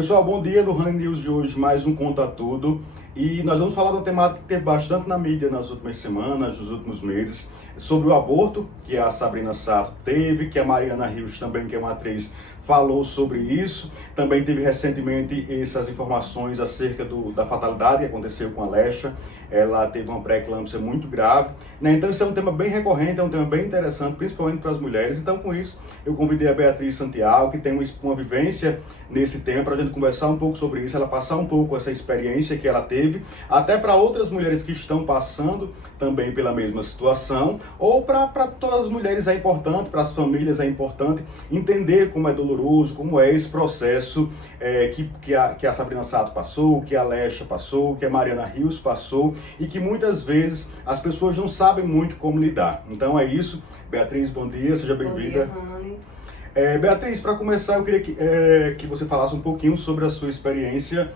Pessoal, bom dia. No Honey News de hoje, mais um Conta Tudo. E nós vamos falar de uma temática que teve bastante na mídia nas últimas semanas, nos últimos meses, sobre o aborto, que a Sabrina Sato teve, que a Mariana Rios também, que é uma atriz, falou sobre isso. Também teve recentemente essas informações acerca da fatalidade que aconteceu com a Alexa. Ela teve uma pré-eclâmpsia muito grave, né? Então isso é um tema bem recorrente, é um tema bem interessante, principalmente para as mulheres. Então com isso eu convidei a Beatriz Santiago, que tem uma vivência nesse tema, para a gente conversar um pouco sobre isso, ela passar um pouco essa experiência que ela teve, até para outras mulheres que estão passando também pela mesma situação, ou para todas as mulheres é importante, para as famílias é importante entender como é doloroso, como é esse processo que a Sabrina Sato passou, que a Alexa passou, que a Mariana Rios passou, e que muitas vezes as pessoas não sabem muito como lidar. Então é isso. Beatriz, bom dia, seja bem-vinda. Bom dia, Rani. Beatriz, para começar, eu queria que você falasse um pouquinho sobre a sua experiência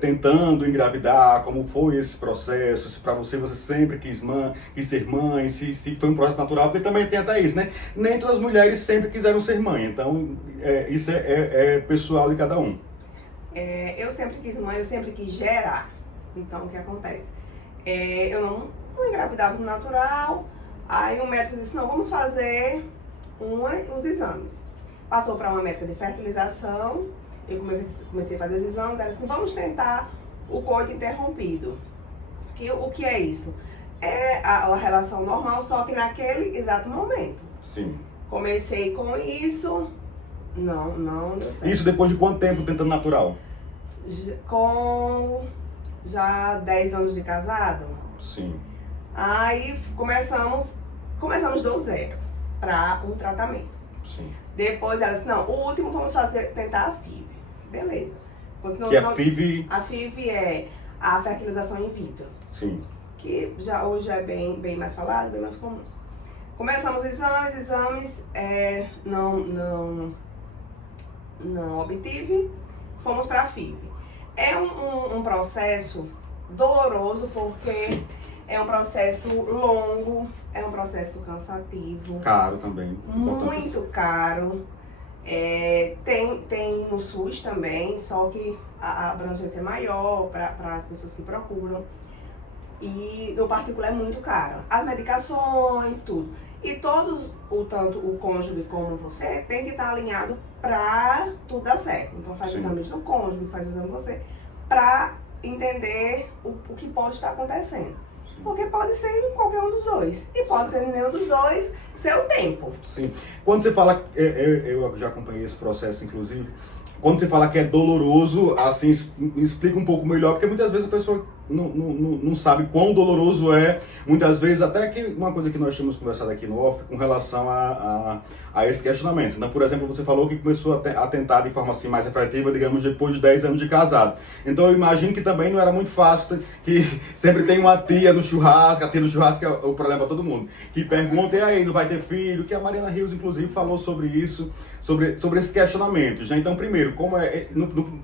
tentando engravidar, como foi esse processo, se para você sempre quis ser mãe, se foi um processo natural, porque também tem até isso, né? Nem todas as mulheres sempre quiseram ser mãe, então isso é pessoal de cada um. Eu sempre quis mãe, eu sempre quis gerar. Então, o que acontece? Eu não engravidava no natural, aí o médico disse, não, vamos fazer os exames. Passou para uma médica de fertilização, eu comecei a fazer os exames, ela disse, assim, vamos tentar o coito interrompido. O que é isso? É a relação normal, só que naquele exato momento. Sim. Comecei com isso, não deu certo. Isso depois de quanto tempo tentando natural? Com já 10 anos de casado. Sim. Aí começamos do zero para um tratamento. Sim. Depois ela disse, não, o último vamos tentar a FIV. Beleza. Que a FIV... A FIV é a fertilização in vitro. Sim. Que hoje é bem mais falado, bem mais comum. Começamos exames, não obtive, fomos para a FIV. É um processo doloroso porque Sim. é um processo longo, é um processo cansativo. Caro também. Muito caro. Tem no SUS também, só que a abrangência é maior para as pessoas que procuram. E no particular é muito caro. As medicações, tudo. E todos, tanto o cônjuge como você, tem que estar alinhado para tudo dar certo. Então faz exames do cônjuge, faz exame você, para entender o que pode estar acontecendo. Porque pode ser em qualquer um dos dois. E pode ser em nenhum dos dois, seu tempo. Sim. Quando você fala, eu já acompanhei esse processo, inclusive, quando você fala que é doloroso, assim, explica um pouco melhor, porque muitas vezes a pessoa não sabe quão doloroso é, muitas vezes até que uma coisa que nós tínhamos conversado aqui no off com relação a esse questionamento. Então, por exemplo, você falou que começou a tentar de forma assim mais efetiva, digamos, depois de 10 anos de casado. Então eu imagino que também não era muito fácil, que sempre tem uma tia no churrasco, a tia no churrasco é o problema para todo mundo, que pergunta, e aí, não vai ter filho? Que a Mariana Rios, inclusive, falou sobre isso, sobre esses questionamentos, né? Então, primeiro,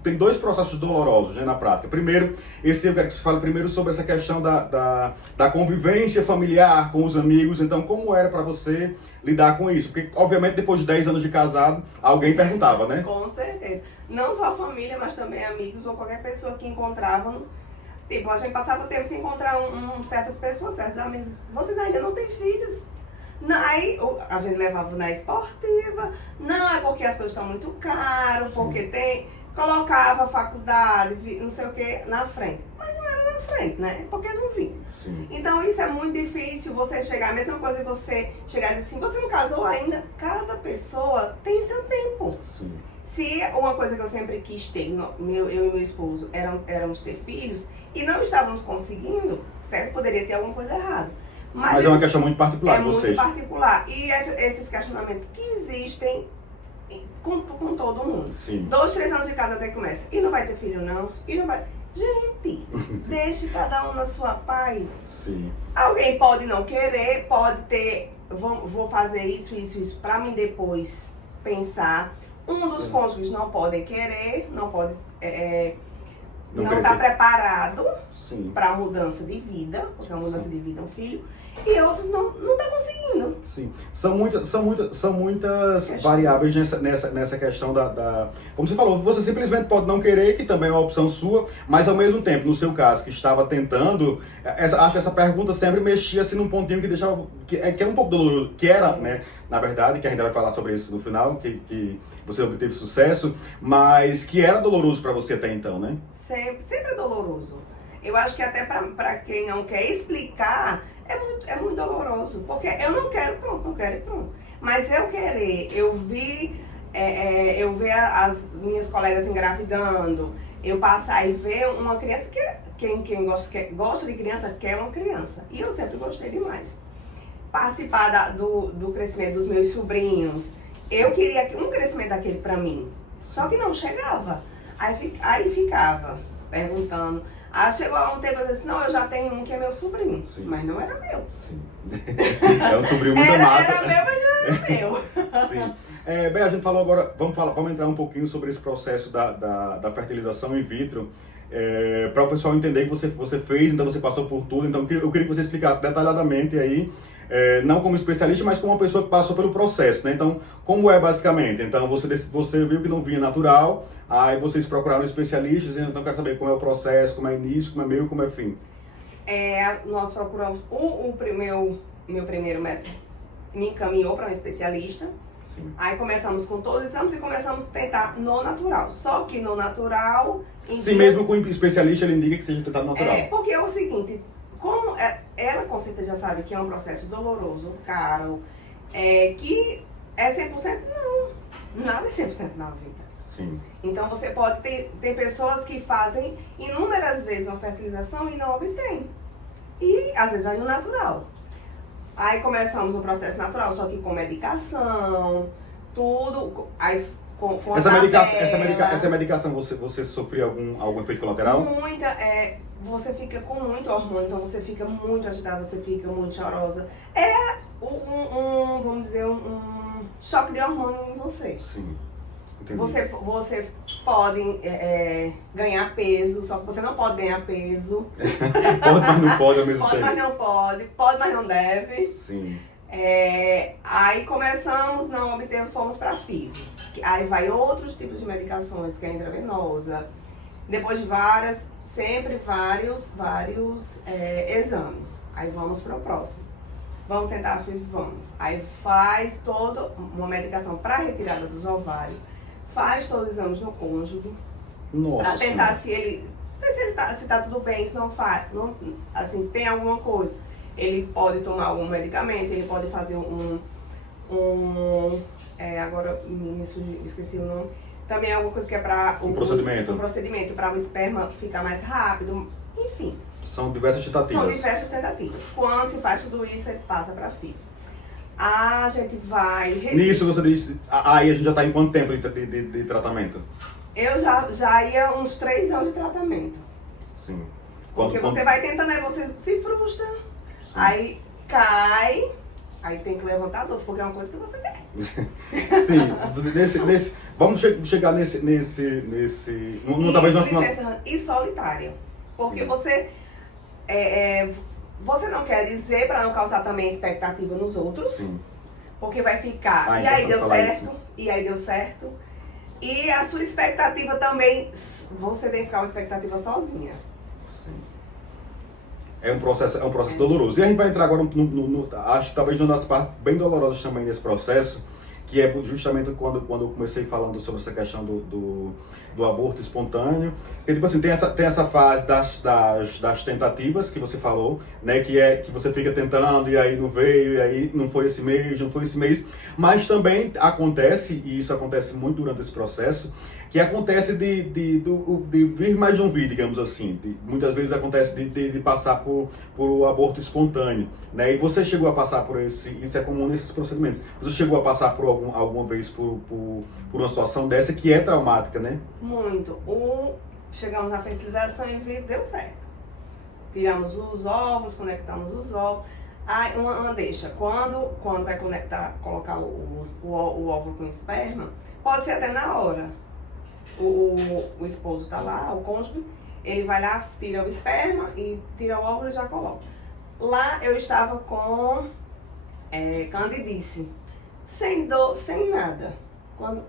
tem dois processos dolorosos, né, na prática. Primeiro, eu quero que você fale primeiro sobre essa questão da convivência familiar com os amigos. Então, como era para você lidar com isso? Porque, obviamente, depois de 10 anos de casado, alguém perguntava, né? Com certeza. Não só a família, mas também amigos ou qualquer pessoa que encontravam. Tipo, a gente passava o tempo sem encontrar certas pessoas, certos amigos. Vocês ainda não têm filhos? Não, aí a gente levava na esportiva. Não, é porque as coisas estão muito caras, porque tem... Colocava a faculdade, não sei o que, na frente. Mas não era na frente, né? Porque não vinha. Sim. Então isso é muito difícil você chegar, a mesma coisa que você chegar e dizer assim, você não casou ainda? Cada pessoa tem seu tempo. Sim. Se uma coisa que eu sempre quis ter, eu e meu esposo, éramos ter filhos, e não estávamos conseguindo, certo? Poderia ter alguma coisa errada. Mas é uma questão muito particular de vocês. É muito particular. E esses questionamentos que existem com todo mundo. Sim. 2, 3 anos de casa até que começa. E não vai ter filho, não? E não vai... Gente, deixe cada um na sua paz. Sim. Alguém pode não querer, pode ter... Vou fazer isso pra mim depois pensar. Um dos cônjuges não pode querer, não pode não está preparado Sim. para a mudança de vida, porque a mudança de vida é um filho, e outros não está conseguindo. Sim. São muitas variáveis nessa questão Como você falou, você simplesmente pode não querer, que também é uma opção sua, mas ao mesmo tempo, no seu caso, que estava tentando, acho que essa pergunta sempre mexia assim num pontinho que deixava. Que é um pouco doloroso, que era, né? Na verdade, que a gente vai falar sobre isso no final, que você obteve sucesso, mas que era doloroso para você até então, né? Sempre é doloroso. Eu acho que até para quem não quer explicar, é muito doloroso. Porque eu não quero, pronto, não quero e pronto. Mas eu querer, eu ver as minhas colegas engravidando, eu passar e ver uma criança quem gosta de criança quer uma criança. E eu sempre gostei demais. Participar do crescimento dos meus sobrinhos. Eu queria um crescimento daquele para mim. Só que não chegava. Aí ficava perguntando. Chegou um tempo eu disse, não, eu já tenho um que é meu sobrinho. Sim. Mas não era meu. Sim. É um sobrinho muito amado. Era meu, mas não era meu. Sim. Bem, a gente falou agora, vamos entrar um pouquinho sobre esse processo da fertilização in vitro. Para o pessoal entender que você fez, então você passou por tudo. Então eu queria que você explicasse detalhadamente aí, não como especialista, mas como uma pessoa que passou pelo processo, né? Então, como é basicamente? Então, você viu que não vinha natural, aí vocês procuraram especialistas, então eu quero saber como é o processo, como é início, como é meio, como é fim. Nós procuramos, meu primeiro médico me encaminhou para um especialista. Sim. Aí começamos com todos os exames e começamos a tentar no natural. Só que no natural... Sim, mesmo com o especialista, ele indica que seja tentado natural. Porque é o seguinte, como ela com certeza já sabe que é um processo doloroso, caro, que é 100%, não, nada é 100% na vida. Sim. Então você pode ter pessoas que fazem inúmeras vezes uma fertilização e não obtém. E às vezes vai no natural. Aí começamos o processo natural, só que com medicação, tudo. Aí com essa medicação você sofreu algum efeito colateral? Muita, você fica com muito hormônio, então você fica muito agitada, você fica muito chorosa. Vamos dizer, um choque de hormônio em você. Sim. Entendi. Você pode ganhar peso, só que você não pode ganhar peso. Pode, mas não pode ao mesmo tempo. Pode, mas não pode, mas não deve. Sim. Aí começamos, não obtemos, fomos para FIV. Aí vai outros tipos de medicações, que é a intravenosa. Depois de vários exames. Aí vamos para o próximo. Vamos tentar a FIV, vamos. Aí faz toda uma medicação para retirada dos ovários. Faz todos os exames no cônjuge. Nossa. Para tentar se tá tudo bem, se não faz, assim, tem alguma coisa. Ele pode tomar algum medicamento, ele pode fazer agora esqueci o nome. Também é alguma coisa que é para um procedimento para o esperma ficar mais rápido, enfim. São diversas tentativas. Quando se faz tudo isso, ele passa para FIV. A gente vai... Nisso você disse, aí a gente já está em quanto tempo de tratamento? Eu já ia uns 3 anos de tratamento. Sim. Porque você vai tentando, aí você se frustra, sim. Aí cai, aí tem que levantar a dor, porque é uma coisa que você quer. Sim, vamos chegar nesse talvez nós... E solitário. Porque você não quer dizer para não causar também expectativa nos outros. Sim. Porque vai ficar, e aí deu certo, isso. E aí deu certo. E a sua expectativa também, você tem que ficar uma expectativa sozinha. Sim. É um processo doloroso. E a gente vai entrar agora acho que talvez uma das partes bem dolorosas também desse processo, que é justamente quando eu comecei falando sobre essa questão do aborto espontâneo. Porque, tipo assim, tem essa fase das tentativas que você falou, né? Que você fica tentando e aí não veio, e aí não foi esse mês. Mas também acontece, e isso acontece muito durante esse processo, que acontece de vir mais não vir, digamos assim. Muitas vezes acontece de passar por aborto espontâneo, né? E você chegou a passar por isso é comum nesses procedimentos. Você chegou a passar por alguma vez por uma situação dessa que é traumática, né? Muito. Chegamos na fertilização e deu certo. Tiramos os ovos, conectamos os ovos. Uma deixa. Quando vai colocar o óvulo com esperma, pode ser até na hora. O esposo tá lá, o cônjuge, Ele vai lá, tira o esperma e tira o óvulo e já coloca. Lá eu estava com candidice, sem dor, sem nada.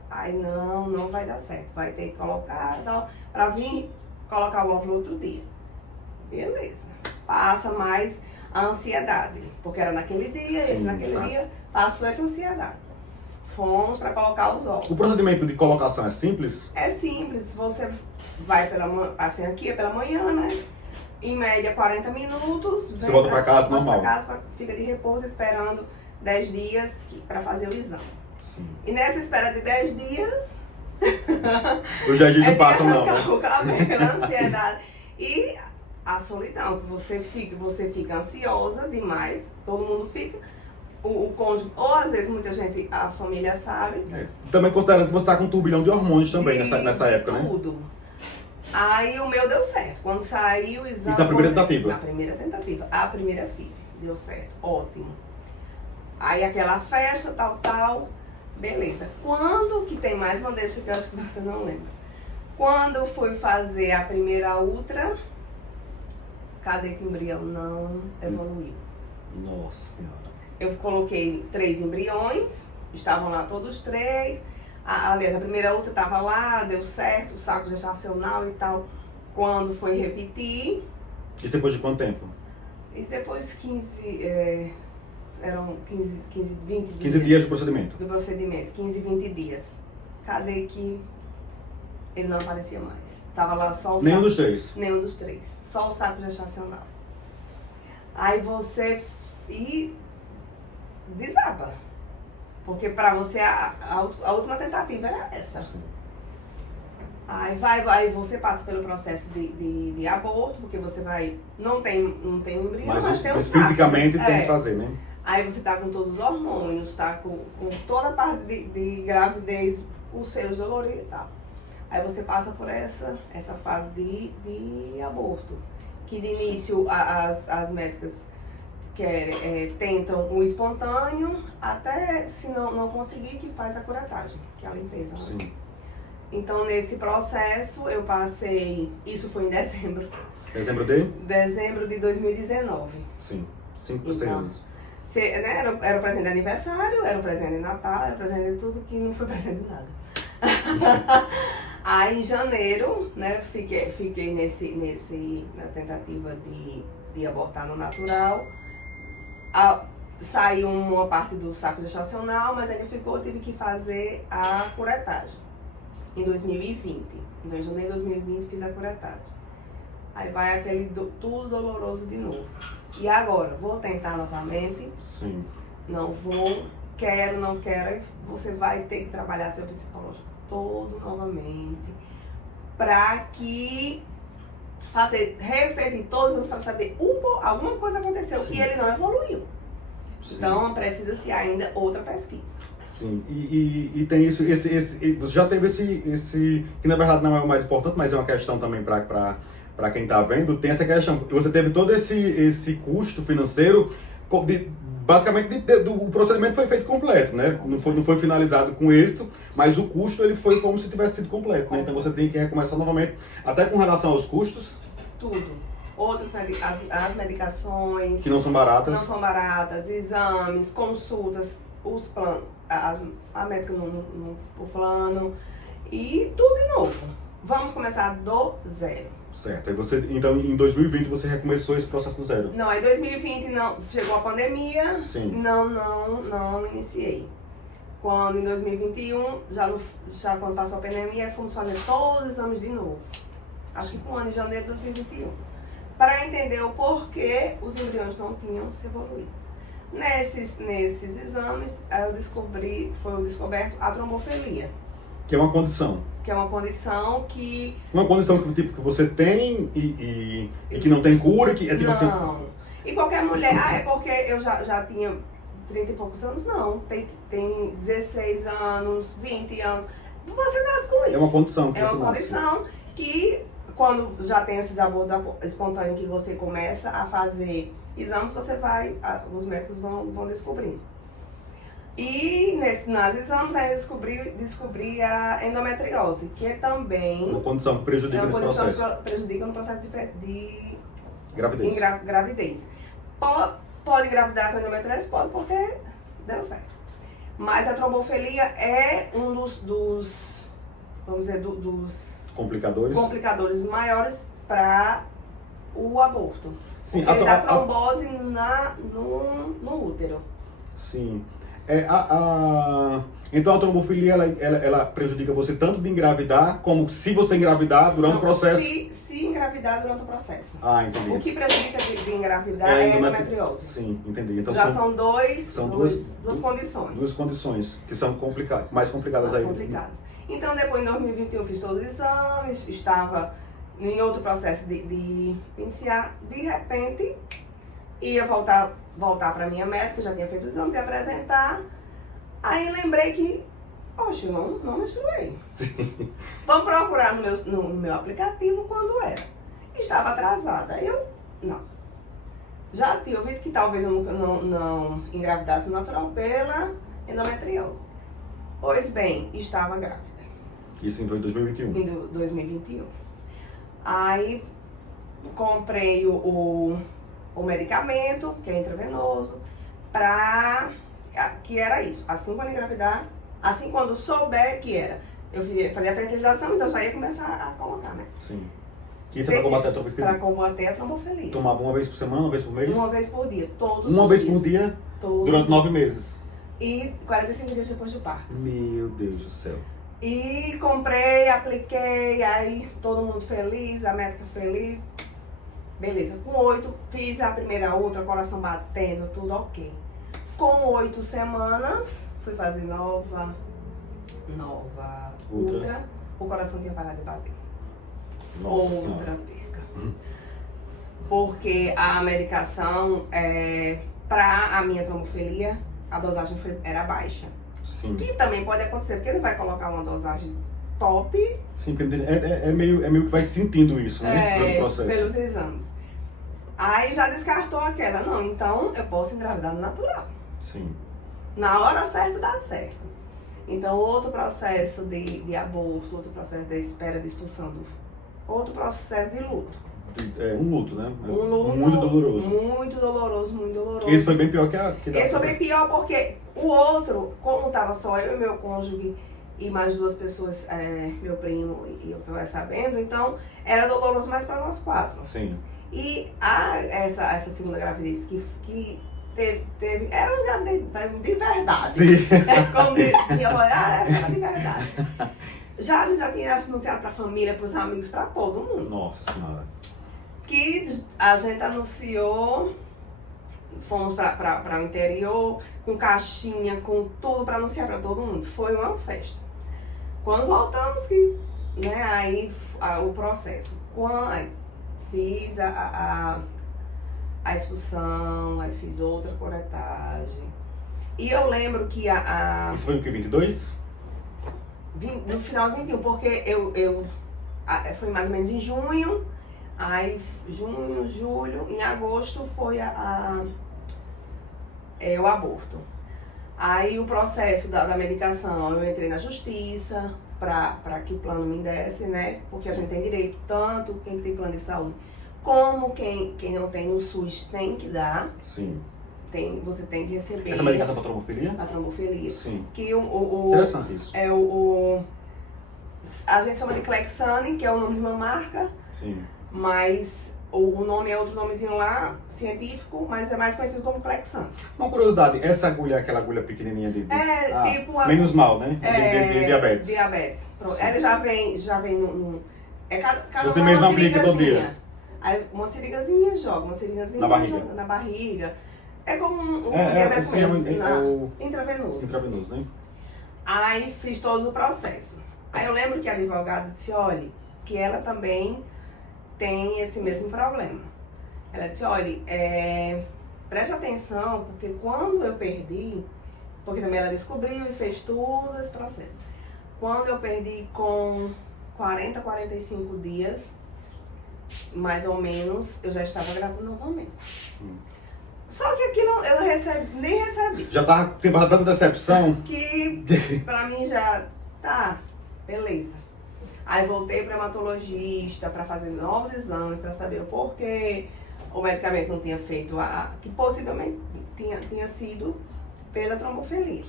Ai não vai dar certo, vai ter que colocar para vir colocar o óvulo outro dia. Beleza, passa mais a ansiedade, porque era naquele dia, esse naquele dia, passou essa ansiedade. Fomos para colocar os óvulos. O procedimento de colocação é simples? É simples, você vai assim aqui é pela manhã, né? Em média 40 minutos. Você volta para casa normal? Volta para casa, fica de repouso esperando 10 dias para fazer o exame. Sim. E nessa espera de 10 dias... Os 10 dias não passam não, né? O cabelo, a ansiedade. E a solidão, que você fica ansiosa demais, todo mundo fica. O cônjuge, ou às vezes muita gente, a família sabe. Também considerando que você está com um turbilhão de hormônios também nessa época, né? Tudo. Aí o meu deu certo. Quando saiu o exame... Isso na primeira tentativa? Na primeira tentativa. A primeira filha. Deu certo. Ótimo. Aí aquela festa, tal. Beleza. Quando, que tem mais uma deixa que eu acho que você não lembra. Quando eu fui fazer a primeira ultra, cadê que o embrião não evoluiu? Nossa Senhora. Eu coloquei 3 embriões, estavam lá todos 3. Aliás, a primeira ultra estava lá, deu certo, o saco gestacional e tal. Quando foi repetir... Isso depois de quanto tempo? Isso depois 15... eram 20 dias de procedimento? Do procedimento, 15, 20 dias. Cadê que ele não aparecia mais? Tava lá só o saco... Nenhum dos 3? Nenhum dos 3. Só o saco gestacional. Aí você... E desaba. Porque pra você a última tentativa era essa. Sim. Aí você passa pelo processo de aborto, porque você vai... Não tem um embrião, mas tem um saco. Fisicamente tem que fazer, né? Aí você tá com todos os hormônios, tá com toda a parte de gravidez, os seios doloridos e tal. Aí você passa por essa fase de aborto. Que de início as médicas tentam o espontâneo, até se não conseguir, que faz a curetagem, que é a limpeza. Né? Sim. Então nesse processo eu passei, isso foi em dezembro. Dezembro de? Dezembro de 2019. Sim, 5 ou 6 anos. Né, era o presente de aniversário, era o presente de Natal, era o presente de tudo que não foi presente de nada. Aí em janeiro, né, fiquei na tentativa de abortar no natural. Saiu uma parte do saco gestacional, mas ainda ficou, eu tive que fazer a curetagem em 2020. Então em janeiro de 2020 fiz a curetagem. Aí vai aquele tudo doloroso de novo. E agora, vou tentar novamente? Sim. Não vou, não quero, aí você vai ter que trabalhar seu psicológico todo novamente, para que repetir todos os anos para saber alguma coisa aconteceu. Sim. E ele não evoluiu. Sim. Então precisa-se ainda outra pesquisa. Sim, e tem isso, você já teve esse, que na verdade não é o mais importante, mas é uma questão também para quem está vendo, tem essa questão, você teve todo esse custo financeiro, basicamente o procedimento foi feito completo, né? Não foi finalizado com êxito, mas o custo ele foi como se tivesse sido completo, né? Então você tem que recomeçar novamente, até com relação aos custos. Tudo. As medicações... Que não são baratas. Não são baratas, exames, consultas, os planos, a médica no plano, e tudo de novo. Vamos começar do zero. Certo. Aí então, em 2020 você recomeçou esse processo do zero? Não, em 2020 não, chegou a pandemia. Sim. Não iniciei. Quando em 2021, já quando passou a pandemia, fomos fazer todos os exames de novo. Acho que com o ano de janeiro de 2021. Para entender o porquê os embriões não tinham se evoluído. Nesses exames, foi descoberto a trombofilia. Que é uma condição. Que é uma condição que... Uma condição que você tem e que não tem cura, que é tipo assim... Não. E qualquer mulher, é porque eu já tinha 30 e poucos anos? Não. Tem 16 anos, 20 anos. Você nasce com isso. É uma condição que você nasce. É uma condição que, quando já tem esses abortos espontâneos que você começa a fazer exames, os médicos vão descobrindo. E nos exames aí descobri a endometriose, que é também Uma condição que prejudica esse processo. que prejudica no processo de Gravidez. gravidez. Pode engravidar com endometriose? Pode, porque deu certo. Mas a trombofilia é um dos vamos dizer, dos complicadores maiores para o aborto. Sim, porque ele dá trombose no útero. Sim. Então a trombofilia ela prejudica você tanto de engravidar, como se você engravidar durante o processo. Se engravidar durante o processo. Ah, entendi. O que prejudica de engravidar é a endometriose. Sim, entendi. Então já são duas condições. Duas condições que são mais complicadas aí. Complicadas. Então depois em 2021 fiz todos os exames, estava em outro processo de iniciar, de repente ia voltar para minha médica, já tinha feito os exames, ia apresentar. Aí lembrei que, poxa, eu não menstruei. Sim. Vamos procurar no meu aplicativo quando era. Estava atrasada. Não. Já tinha ouvido que talvez eu não engravidasse natural pela endometriose. Pois bem, estava grávida. Isso em 2021? Em 2021. Aí comprei o medicamento, que é intravenoso, que era isso. Assim quando engravidar, assim quando souber que era. Eu fazia a fertilização, então já ia começar a colocar, né? Sim. Que isso é para combater a trombofilia? Para combater a trombofilia. Tomava uma vez por semana, uma vez por mês? Uma vez por dia, todos uma os vez dias. Por dia? Todos durante 9 meses? E 45 dias depois do parto. Meu Deus do céu. E comprei, apliquei, aí todo mundo feliz, a médica feliz. Beleza, com 8, fiz a primeira outra, coração batendo, tudo ok. Com 8 semanas, fui fazer nova ultra, o coração tinha parado de bater. Nossa outra senhora. perca. Porque a medicação, para a minha trombofilia, a dosagem era baixa. Sim. Que também pode acontecer, porque ele vai colocar uma dosagem top. Sim, porque é meio que vai sentindo isso, né? Pelo processo. Pelos exames. Aí já descartou aquela. Não, então eu posso engravidar no natural. Sim. Na hora certa dá certo. Então, outro processo de aborto, outro processo de espera de expulsão, outro processo de luto. É um luto, né? Um luto muito doloroso. Muito doloroso, muito doloroso. Esse foi bem pior que Esse foi bem pior porque o outro, como estava só eu e meu cônjuge e mais 2 pessoas, meu primo e eu estava sabendo, então era doloroso mais para nós 4. Sim. E essa segunda gravidez que teve, era uma gravidez de verdade. Sim. Como minha olhar, essa era de verdade. A gente já tinha anunciado para a família, para os amigos, para todo mundo. Nossa Senhora. Que a gente anunciou, fomos para o interior, com caixinha, com tudo para anunciar para todo mundo. Foi uma festa. Quando voltamos, aí o processo. Quando fiz a expulsão, aí fiz outra curetagem. E eu lembro que Isso foi o que, 22? No final de 21, porque foi mais ou menos em junho. Aí, junho, julho, em agosto foi o aborto. Aí o processo da medicação, eu entrei na justiça para que o plano me desse, né? Porque a gente tem direito, tanto quem tem plano de saúde, como quem não tem no SUS tem que dar. Sim. Você tem que receber. Essa medicação para trombofilia? A trombofilia. Sim. Que Interessante isso. A gente chama de Clexane, que é o nome de uma marca. Sim. Mas o nome é outro nomezinho lá, científico, mas é mais conhecido como Clexane. Uma curiosidade, essa agulha é aquela agulha pequenininha de... tipo... menos mal, né? De diabetes. Diabetes. Pronto. Ela já vem no... cada Você uma mesmo uma aplica todo seringazinha. dia. Aí uma seringazinha joga, uma seringazinha na barriga. Joga na barriga. É como um diabetes intravenoso. Intravenoso, né? Aí fiz todo o processo. Aí eu lembro que a advogada disse, olha, que ela também tem esse mesmo problema. Ela disse, olha, preste atenção, porque quando eu perdi, porque também ela descobriu e fez todo esse processo. Quando eu perdi com 40, 45 dias, mais ou menos, eu já estava grávida novamente. Só que aquilo eu nem recebi. Já tava tendo tanta decepção? Que pra mim já tá, beleza. Aí voltei para hematologista para fazer novos exames, para saber o porquê o medicamento não tinha feito que possivelmente tinha sido pela trombofilia.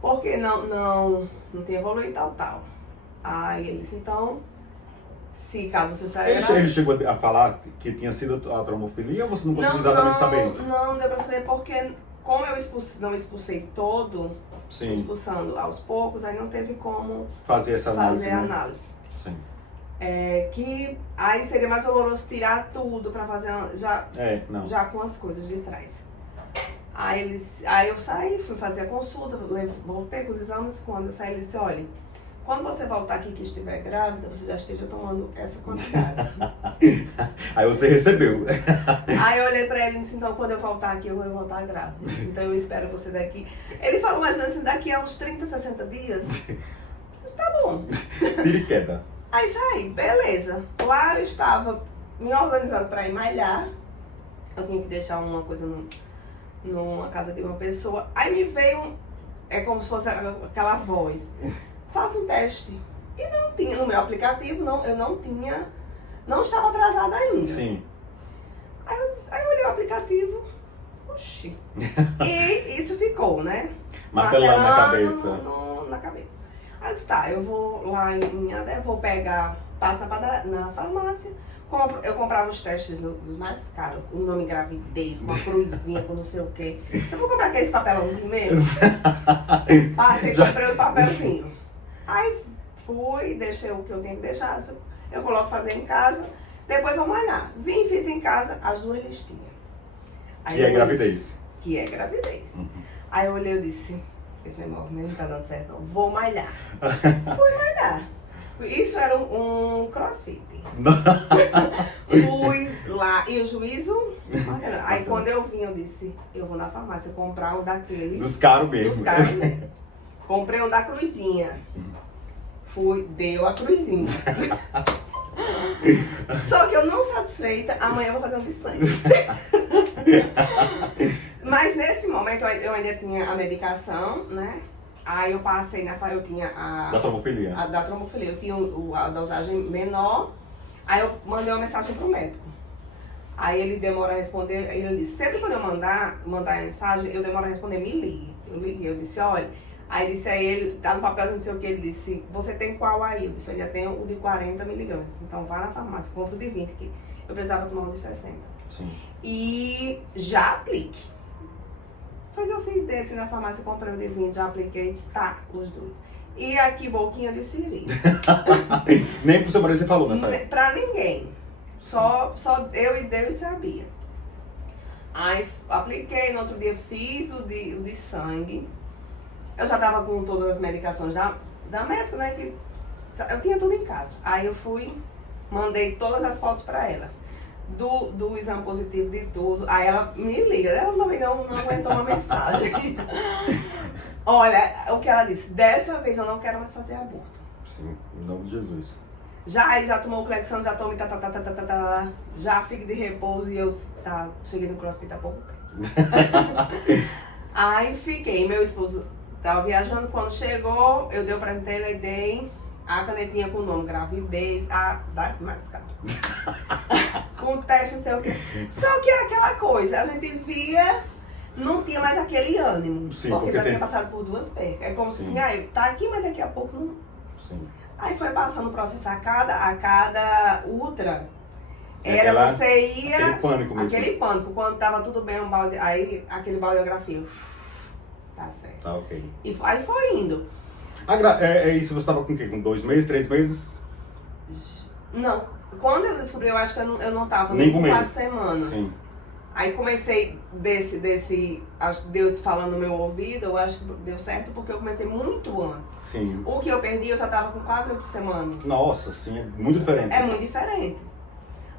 Porque não tinha evoluído tal. Aí ele disse, então, se caso você sair... Ele chegou a falar que tinha sido a trombofilia ou você não conseguiu exatamente saber? Não deu pra saber porque, como eu não expulsei todo, Sim. expulsando aos poucos, aí não teve como fazer essa análise. Fazer a análise. Sim. Que aí seria mais doloroso tirar tudo pra fazer já com as coisas de trás. Aí eu saí, fui fazer a consulta, voltei com os exames. Quando eu saí, ele disse, olha, quando você voltar aqui que estiver grávida, você já esteja tomando essa quantidade. Aí você recebeu. Aí eu olhei pra ele e disse, então quando eu voltar aqui, eu vou voltar grávida. Ele disse, então eu espero você daqui. Ele falou mais ou menos assim, daqui a uns 30, 60 dias. Tá bom. Tira e queda. Aí saí, beleza. Lá eu estava me organizando pra ir malhar. Eu tinha que deixar uma coisa numa casa de uma pessoa. Aí me veio, é como se fosse aquela voz. Faça um teste. E não tinha, no meu aplicativo, eu não estava atrasada ainda. Sim. Aí eu olhei o aplicativo, oxi. E isso ficou, né? Martelando na cabeça. Na cabeça. Aí eu disse, tá, eu vou lá em Adé, vou pegar, passo na farmácia, eu comprava os testes dos mais caros, o nome gravidez, uma cruzinha com não sei o quê. Eu vou comprar aqueles papelãozinhos mesmo. Passei, comprei o papelzinho. Aí fui, deixei o que eu tinha que deixar, eu vou logo fazer em casa, depois vou malhar. Vim, fiz em casa as 2 listinhas. Que é gravidez. Que é gravidez. Aí eu olhei e disse, esse meu movimento não tá dando certo, não. Vou malhar. Fui malhar. Isso era um crossfit. Fui lá e o juízo. Aí quando eu vim, eu disse, eu vou na farmácia comprar um daqueles. Dos caros mesmo. Dos caros mesmo. Comprei um da cruzinha. Fui, deu a cruzinha. Só que eu não satisfeita, amanhã eu vou fazer um de sangue. Mas nesse momento eu ainda tinha a medicação, né? Aí eu passei eu tinha da trombofilia. Da trombofilia. Eu tinha a dosagem menor. Aí eu mandei uma mensagem pro médico. Aí ele demora a responder. Aí ele disse, sempre quando eu mandar a mensagem, eu demoro a responder, me ligue. Eu liguei, eu disse, olha. Aí disse a ele, tá no papel, não sei o que, ele disse, você tem qual aí? Eu disse, eu já tenho o de 40 miligramas. Então vá na farmácia, compra o de 20, que eu precisava tomar um de 60. Sim. E já aplique. Foi que eu fiz desse na farmácia, comprei o de 20, já apliquei, tá, os 2. E aqui, boquinha de siri. Nem pro seu marido você falou nessa época? Pra ninguém. Só eu e Deus sabia. Aí apliquei, no outro dia fiz o de sangue. Eu já tava com todas as medicações da médica, né? Que eu tinha tudo em casa. Aí eu fui, mandei todas as fotos pra ela. Do exame positivo, de tudo. Aí ela me liga, ela também não aguentou uma mensagem. Olha, o que ela disse, dessa vez eu não quero mais fazer aborto. Sim, em nome de Jesus. Já tomou o Clexano, já tomei já fico de repouso e eu cheguei no CrossFit há pouco tempo. Aí fiquei, meu esposo tava viajando, quando chegou, eu dei o presente a ele e dei a canetinha com o nome gravidez, das mais caras. Com o teste, não sei o quê. Só que era aquela coisa, a gente via, não tinha mais aquele ânimo. Sim, porque já tinha passado por 2 percas. É como se assim, tá aqui, mas daqui a pouco não. Sim. Aí foi passando o processo a cada ultra. Você ia. Aquele pânico mesmo. Aquele pânico. Quando tava tudo bem, aí aquele baleografia. Tá certo. Tá, ok. E aí foi indo. É isso, você tava com o quê? Com 2 meses, 3 meses? Não. Quando eu descobri, eu acho que eu não tava nem com com 4 semanas. Sim. Aí comecei acho que Deus falando no meu ouvido, eu acho que deu certo porque eu comecei muito antes. Sim. O que eu perdi, eu já tava com quase 8 semanas. Nossa, sim, é muito diferente. É muito diferente.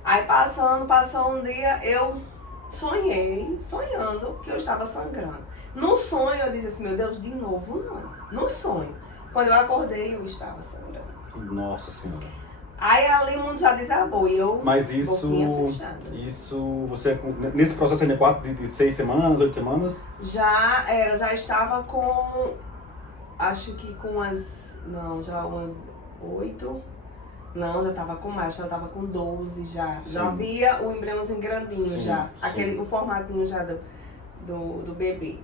Aí passou um dia, eu sonhando que eu estava sangrando. No sonho eu disse assim, meu Deus, de novo não. No sonho. Quando eu acordei, eu estava sangrando. Nossa Senhora. Aí ali o mundo já desabou e eu, Mas boquinha fechada. isso, você, nesse processo ainda de 6 semanas, 8 semanas? Já estava com, acho que com já umas 8. Não, já estava com mais, já estava com 12 já. Sim. Já via o embriãozinho grandinho Sim, já. sim. O formatinho já do bebê.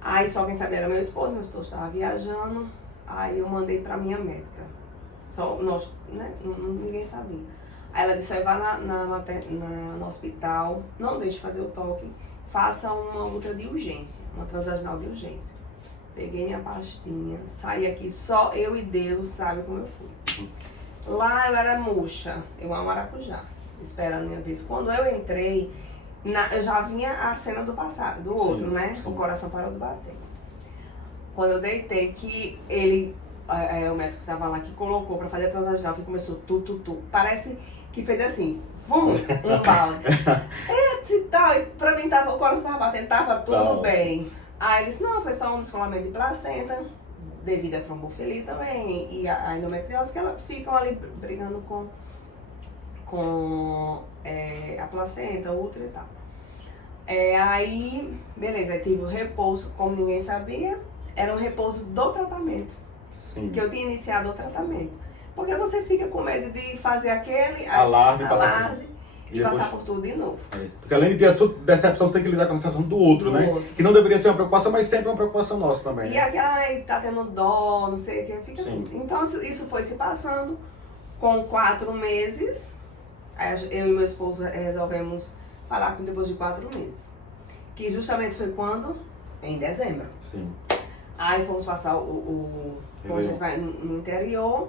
Aí só quem sabia era meu esposo estava viajando. Aí eu mandei pra minha médica. Só nós, né? Ninguém sabia. Aí ela disse, vá no hospital, não deixe fazer o toque, faça uma ultra de urgência, uma transvaginal de urgência. Peguei minha pastinha, saí aqui, só eu e Deus sabe como eu fui. Lá eu era murcha, igual uma maracujá, esperando a minha vez. Quando eu entrei, eu já vinha a cena do passado, do outro, Sim, né? sim. O coração parou de bater. Quando eu deitei, que o médico que estava lá, que colocou pra fazer a transvaginal, que começou tu. Parece que fez assim, vum, um balde. E tal, e pra mim o coração tava batendo, tava tudo bem. Aí ele disse, não, foi só um descolamento de placenta, devido à trombofilia também, e a endometriose, que elas ficam ali brigando com a placenta, o útero e tal. Aí, beleza, aí tive o repouso, como ninguém sabia, era um repouso do tratamento. Sim. Que eu tinha iniciado o tratamento. Porque você fica com medo de fazer aquele Alarde e passar por tudo de novo. Porque além de ter a sua decepção, você tem que lidar com a decepção do outro, né? Outro. Que não deveria ser uma preocupação, mas sempre é uma preocupação nossa também. E aquela, tá tendo dó, não sei o que, fica Sim. tudo. Então isso foi se passando. Com 4 meses, eu e meu esposo resolvemos falar depois de 4 meses. Que justamente foi quando? Em dezembro. Sim. Aí fomos passar quando a gente vai no interior.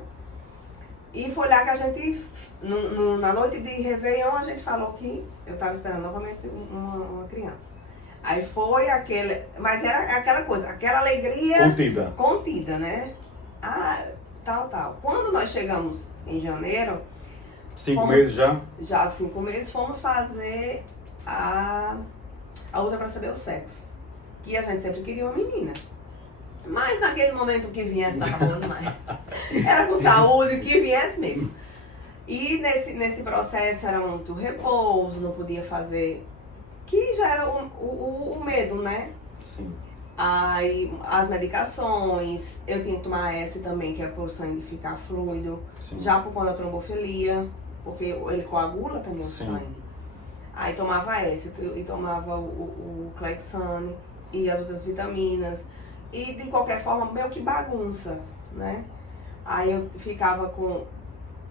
E foi lá que a gente, na noite de Réveillon, a gente falou que eu estava esperando novamente uma criança. Aí foi mas era aquela coisa, aquela alegria contida, né? Tal. Quando nós chegamos em janeiro... 5 meses já? Já 5 meses, fomos fazer a outra para saber o sexo. Que a gente sempre queria uma menina. Mas naquele momento que viesse, estava bom demais. Era com saúde, o que viesse mesmo. E nesse processo era muito repouso, não podia fazer... Que já era o medo, né? Sim. Aí as medicações, eu tinha que tomar essa também, que é por sangue ficar fluido. Sim. Já por conta da trombofilia, porque ele coagula também o Sim. sangue. Aí tomava essa, e tomava o Clexane e as outras vitaminas. E de qualquer forma, meio que bagunça, né? Aí eu ficava com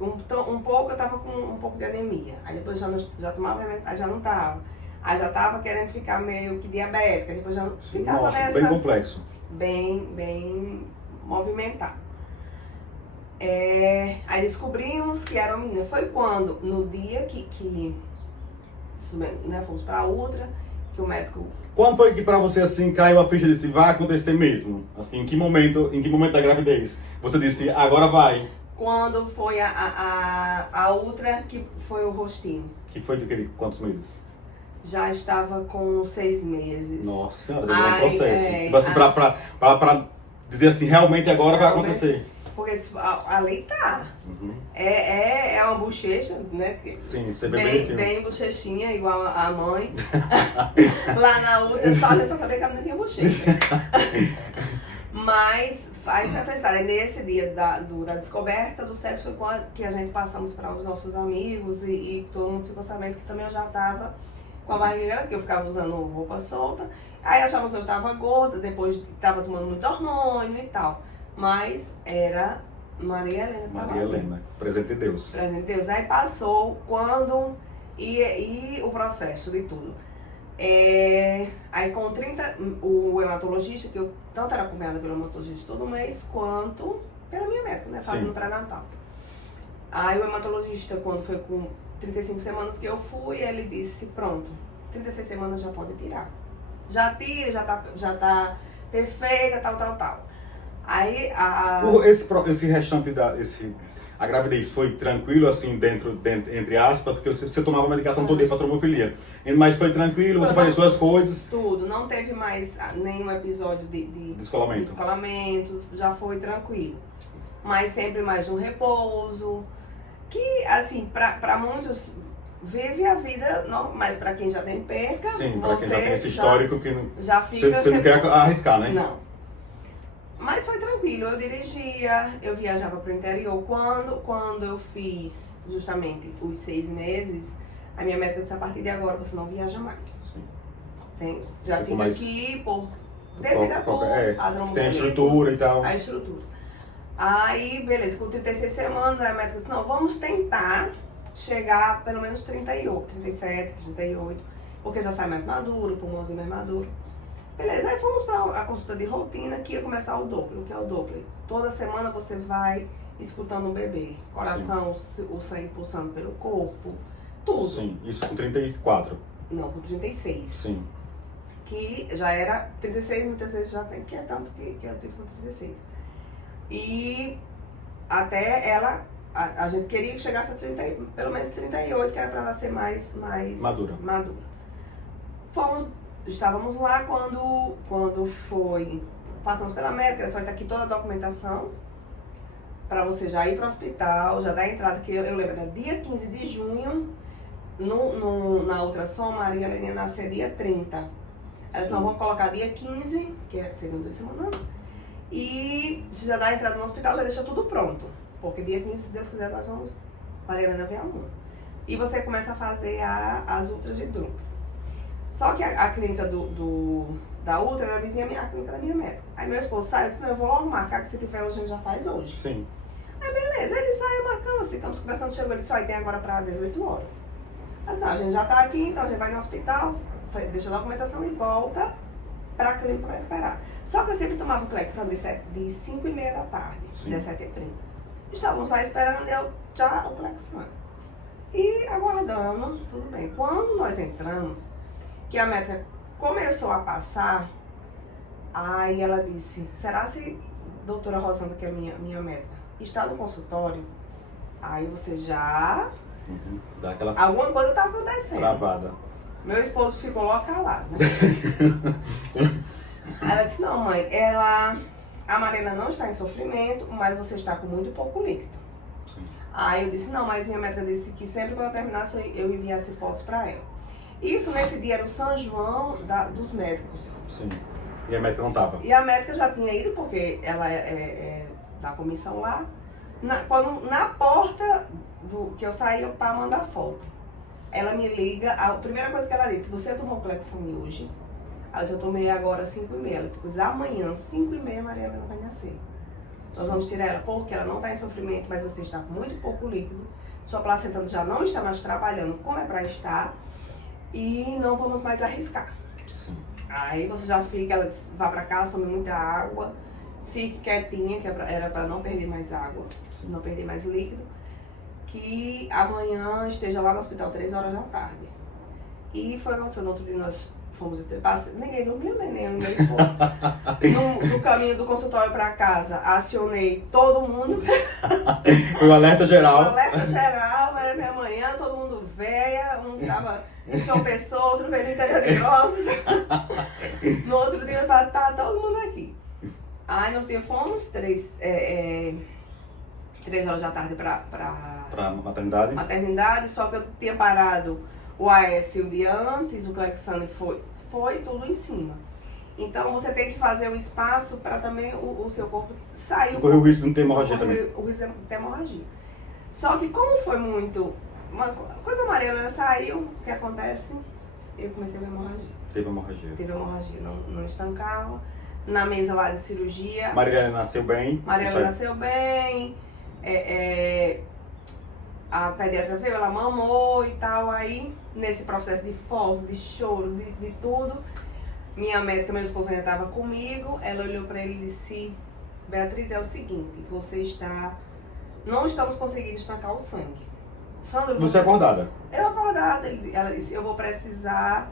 um pouco, eu tava com um pouco de anemia. Aí depois já tomava remédio, aí já não tava. Aí já tava querendo ficar meio que diabética, depois já ficava Nossa, nessa... bem complexo. Bem movimentado. Aí descobrimos que era uma menina. Foi quando, no dia que né, fomos pra outra, que o médico... Quando foi que pra você assim caiu a ficha desse vai acontecer mesmo? Assim, em que momento da gravidez? Você disse, agora vai. Quando foi a outra, que foi o rostinho. Que foi de quantos meses? Já estava com 6 meses. Nossa senhora, demorou um processo. Tipo assim, pra dizer assim, realmente agora vai acontecer. Porque ali tá. Uhum. É uma bochecha, né? Sim, você bem bochechinha, igual a mãe. Lá na outra, eu só sabia que a menina tinha bochecha. Mas, aí foi pensar, nesse dia da descoberta do sexo foi quando que a gente passamos para os nossos amigos e todo mundo ficou sabendo que também eu já estava com a barriga, que eu ficava usando roupa solta. Aí achavam que eu estava gorda, depois estava tomando muito hormônio e tal. Mas era Maria Helena. Maria Helena, presente de Deus. Presente de Deus. Aí passou quando... E o processo de tudo. Aí com 30, o hematologista, que eu tanto era acompanhada pelo hematologista todo mês, quanto pela minha médica, né? Fazendo pré-natal. Aí o hematologista, quando foi com 35 semanas que eu fui, ele disse, pronto, 36 semanas já pode tirar. Já tira, já tá perfeita, tal. Aí Esse restante a gravidez foi tranquilo, assim, entre aspas, porque você tomava medicação todo dia para trombofilia. Mas foi tranquilo, você fazia suas coisas. Tudo, não teve mais nenhum episódio de descolamento, já foi tranquilo. Mas sempre mais um repouso, Que, assim, pra muitos vive a vida, não, mas pra quem já tem perca, Sim, pra quem você já tem esse histórico que já fica... você não quer arriscar, né? Não. Mas foi tranquilo, eu dirigia, eu viajava pro interior. Quando eu fiz justamente os 6 meses, a minha médica disse, a partir de agora você não viaja mais. Sim. Já fica mais... aqui por devido a tudo, a tem a estrutura e tal. A estrutura. Aí, beleza, com 36 semanas, a médica disse, não, vamos tentar chegar a pelo menos 38, 37, 38, porque já sai mais maduro, o pulmãozinho mais maduro. Beleza, aí fomos para a consulta de rotina, que ia começar o Doppler. O que é o Doppler? Toda semana você vai escutando um bebê, coração, o sangue pulsando pelo corpo, tudo. Sim, isso com 34. Não, com 36. Sim. Que já era 36, muitas vezes já tem, que é tanto que eu tive com 36. E até ela, a gente queria que chegasse a 30, pelo menos 38, que era para ela ser mais madura. Estávamos lá quando foi, passamos pela médica, ela só está aqui toda a documentação para você já ir para o hospital, já dar a entrada, que eu lembro, era dia 15 de junho, na ultrassom, Maria Helena ia nascer dia 30. Ela disse, não, vamos colocar dia 15, que seriam 2 semanas, e já dá a entrada no hospital, já deixa tudo pronto, porque dia 15, se Deus quiser, nós vamos, Maria Helena vem ao mundo. E você começa a fazer as ultras de duplo. Só que a clínica da Ultra era vizinha à clínica da minha médica. Aí meu esposo saiu e disse, não, eu vou logo marcar, que se tiver hoje a gente já faz hoje. Sim. Aí beleza, ele saiu marcando, nós ficamos conversando, chegou, ele disse, ó, tem agora para 18 horas. Mas não, a gente já tá aqui, então a gente vai no hospital, deixa a documentação e volta pra clínica para esperar. Só que eu sempre tomava o Clexane de 5h30 da tarde, 17h30. Estávamos lá esperando, eu já o Clexane. E aguardando, tudo bem. Quando nós entramos, que a médica começou a passar, aí ela disse, será se doutora Rosanda, que é minha médica, está no consultório? Aí você já... Dá aquela... Alguma coisa tá acontecendo. Travada. Meu esposo ficou logo calado, né? Aí ela disse, não mãe, a Marina não está em sofrimento, mas você está com muito pouco líquido. Aí eu disse, não, mas minha médica disse que sempre quando eu terminasse eu enviasse fotos para ela. Isso nesse dia era o São João dos médicos. Sim. E a médica não estava? E a médica já tinha ido, porque ela é da comissão lá. Na porta que eu saí para mandar foto, ela me liga, a primeira coisa que ela disse, você tomou Clexane hoje? Aí eu já tomei agora 5h30. Ela disse, pois amanhã, 5h30, Maria Helena vai nascer. Nós vamos tirar ela porque ela não está em sofrimento, mas você está com muito pouco líquido. Sua placenta já não está mais trabalhando como é para estar. E não vamos mais arriscar. Sim. Aí você já fica, ela diz, vá pra casa, tome muita água, fique quietinha, que era pra não perder mais água, não perder mais líquido, que amanhã esteja lá no hospital 3 horas da tarde. E foi acontecendo, no outro dia nós fomos, ninguém dormiu, nem meu esposo. No caminho do consultório pra casa, acionei todo mundo. Foi o alerta geral. O alerta geral, era minha manhã, todo mundo véia, um tava em João Pessoa, outro veio do interior de Grossos. No outro dia tá todo mundo aqui. Aí no dia fomos 3 horas da tarde pra maternidade, só que eu tinha parado o AS o dia antes, o Clexane foi tudo em cima. Então você tem que fazer um espaço para também o seu corpo sair. Correr o risco de não ter hemorragia também. O risco de ter hemorragia. Só que como foi muito... Uma coisa amarela saiu, o que acontece? Eu comecei a ter hemorragia. Teve hemorragia. Teve hemorragia, não estancava. Na mesa lá de cirurgia. Maria nasceu bem. Maria nasceu bem. A pediatra veio, ela mamou e tal. Aí, nesse processo de foto, de choro, de tudo, minha médica, meu esposo ainda estava comigo. Ela olhou para ele e disse, Beatriz, é o seguinte, não estamos conseguindo estancar o sangue. Sandro, você acordada? Eu acordada. Ela disse, eu vou precisar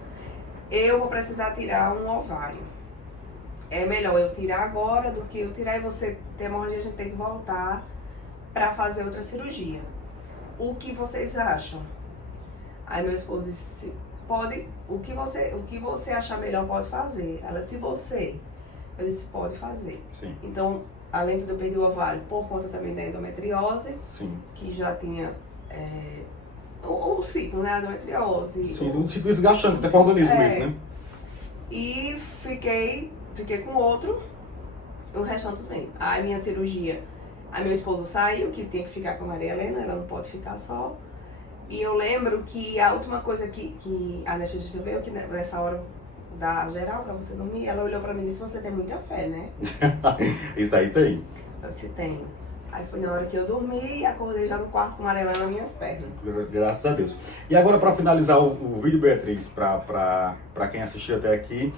tirar um ovário. É melhor eu tirar agora do que eu tirar e você ter hemorragia, a gente tem que voltar para fazer outra cirurgia. O que vocês acham? Aí meu esposo disse, o que você achar melhor pode fazer. Ela disse, eu disse, pode fazer. Sim. Então, além de eu perder o ovário por conta também da endometriose, Sim. que já tinha o ciclo, né? A endometriose. Sim, um ciclo desgastante, até para o organismo mesmo, né? E fiquei com outro, o restante tudo bem. Aí minha cirurgia, aí meu esposo saiu, que tinha que ficar com a Maria Helena, ela não pode ficar só. E eu lembro que a última coisa que a anestesista veio, que nessa hora da geral pra você dormir, ela olhou pra mim e disse, você tem muita fé, né? Isso aí tem. Eu disse, tenho. Aí foi na hora que eu dormi e acordei já no quarto com a Maria Helena nas minhas pernas. Graças a Deus. E agora, para finalizar o vídeo, Beatriz, para quem assistiu até aqui,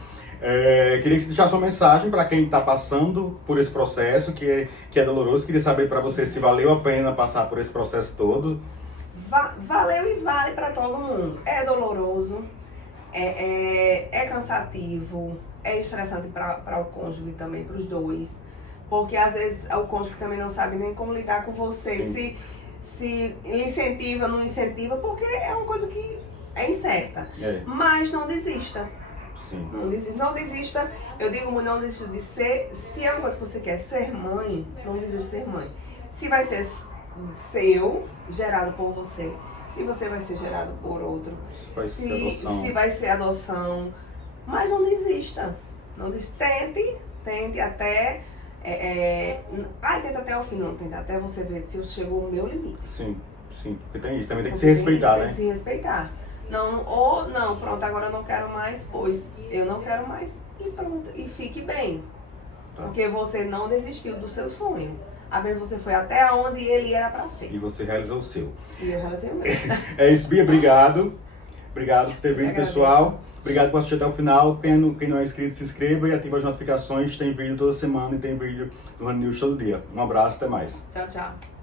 queria que você deixasse uma mensagem para quem está passando por esse processo, que é doloroso. Queria saber para você se valeu a pena passar por esse processo todo. Valeu e vale para todo mundo. É doloroso, é cansativo, é estressante para o cônjuge também, para os dois. Porque às vezes o cônjuge também não sabe nem como lidar com você, se incentiva, não incentiva, porque é uma coisa que é incerta. Mas não desista. Sim. Não desista. Eu digo, não desista de ser. Se é uma coisa que você quer ser mãe, não desista de ser mãe. Se vai ser seu, gerado por você, se você vai ser gerado por outro, se vai ser adoção, mas não desista. Não desista. Tente até. Tenta até o fim, não, tenta até você ver se chegou o meu limite. Sim, porque tem isso, também tem que se respeitar, né? Tem que se respeitar. Não, pronto, agora eu não quero mais, pois eu não quero mais e pronto, e fique bem. Tá. Porque você não desistiu do seu sonho. Apenas você foi até onde ele era para ser. E você realizou o seu. E eu realizei o meu. É isso, Bia, obrigado. Obrigado por ter vindo, pessoal. Obrigado por assistir até o final. Quem não é inscrito, se inscreva e ative as notificações. Tem vídeo toda semana e tem vídeo do Rand News todo dia. Um abraço, até mais. Tchau, tchau.